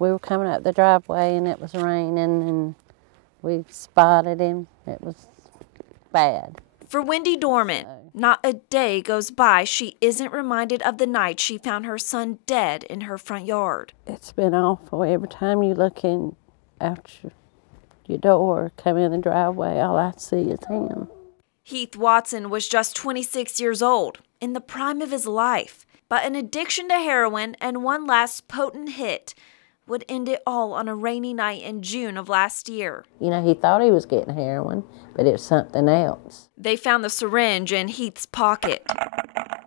We were coming up the driveway and it was raining and we spotted him. It was bad. For Wendy Dorman, not a day goes by she isn't reminded of the night she found her son dead in her front yard. It's been awful. Every time you look in out your door, come in the driveway, all I see is him. Heath Watson was just 26 years old, in the prime of his life. But an addiction to heroin and one last potent hit would end it all on a rainy night in June of last year. You know, he thought he was getting heroin, but it was something else. They found the syringe in Heath's pocket,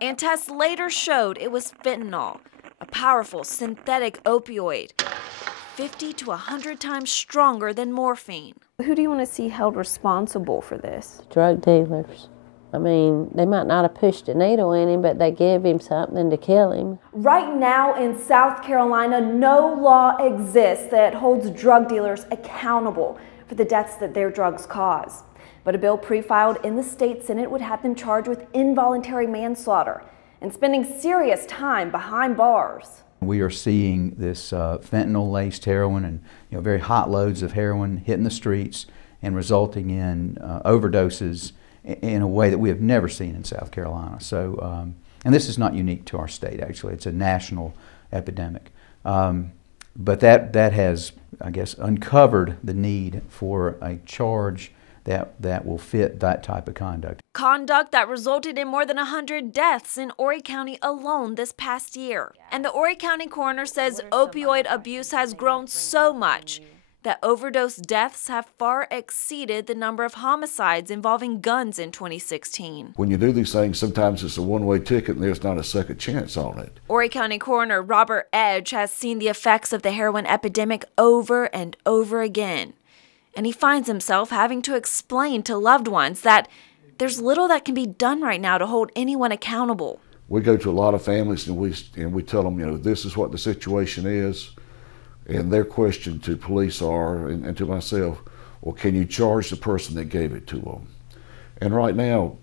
and tests later showed it was fentanyl, a powerful synthetic opioid, 50 to 100 times stronger than morphine. Who do you want to see held responsible for this? Drug dealers. I mean, they might not have pushed a needle in him, but they gave him something to kill him. Right now in South Carolina, no law exists that holds drug dealers accountable for the deaths that their drugs cause. But a bill pre-filed in the state Senate would have them charged with involuntary manslaughter and spending serious time behind bars. We are seeing this fentanyl-laced heroin and very hot loads of heroin hitting the streets and resulting in overdoses in a way that we have never seen in South Carolina. So, and this is not unique to our state, actually. It's a national epidemic. But that has, I guess, uncovered the need for a charge that will fit that type of conduct. Conduct that resulted in more than 100 deaths in Horry County alone this past year. And the Horry County coroner says opioid abuse has grown so much that overdose deaths have far exceeded the number of homicides involving guns in 2016. When you do these things, sometimes it's a one-way ticket and there's not a second chance on it. Horry County Coroner Robert Edge has seen the effects of the heroin epidemic over and over again. And he finds himself having to explain to loved ones that there's little that can be done right now to hold anyone accountable. We go to a lot of families and we tell them, this is what the situation is. And their question to police are, and to myself, well, can you charge the person that gave it to them? And right now,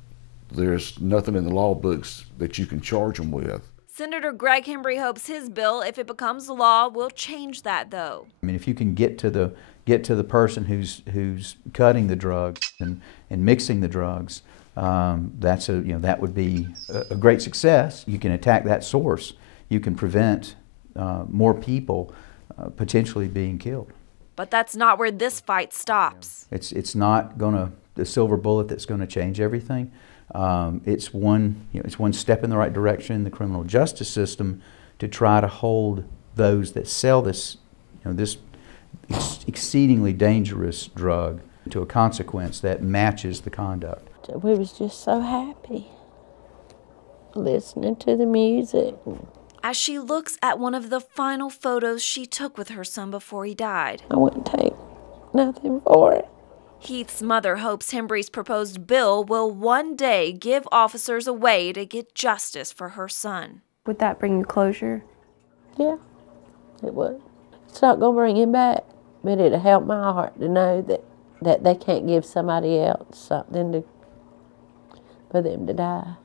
there's nothing in the law books that you can charge them with. Senator Greg Hembry hopes his bill, if it becomes law, will change that, though. I mean, if you can get to the person who's cutting the drugs and mixing the drugs, that would be a great success. You can attack that source. You can prevent more people potentially being killed. But that's not where this fight stops. It's not the silver bullet that's going to change everything. It's one step in the right direction in the criminal justice system to try to hold those that sell this exceedingly dangerous drug to a consequence that matches the conduct. We was just so happy listening to the music. As she looks at one of the final photos she took with her son before he died. I wouldn't take nothing for it. Heath's mother hopes Hembry's proposed bill will one day give officers a way to get justice for her son. Would that bring you closure? Yeah, it would. It's not going to bring him back, but it'll help my heart to know that they can't give somebody else something for them to die.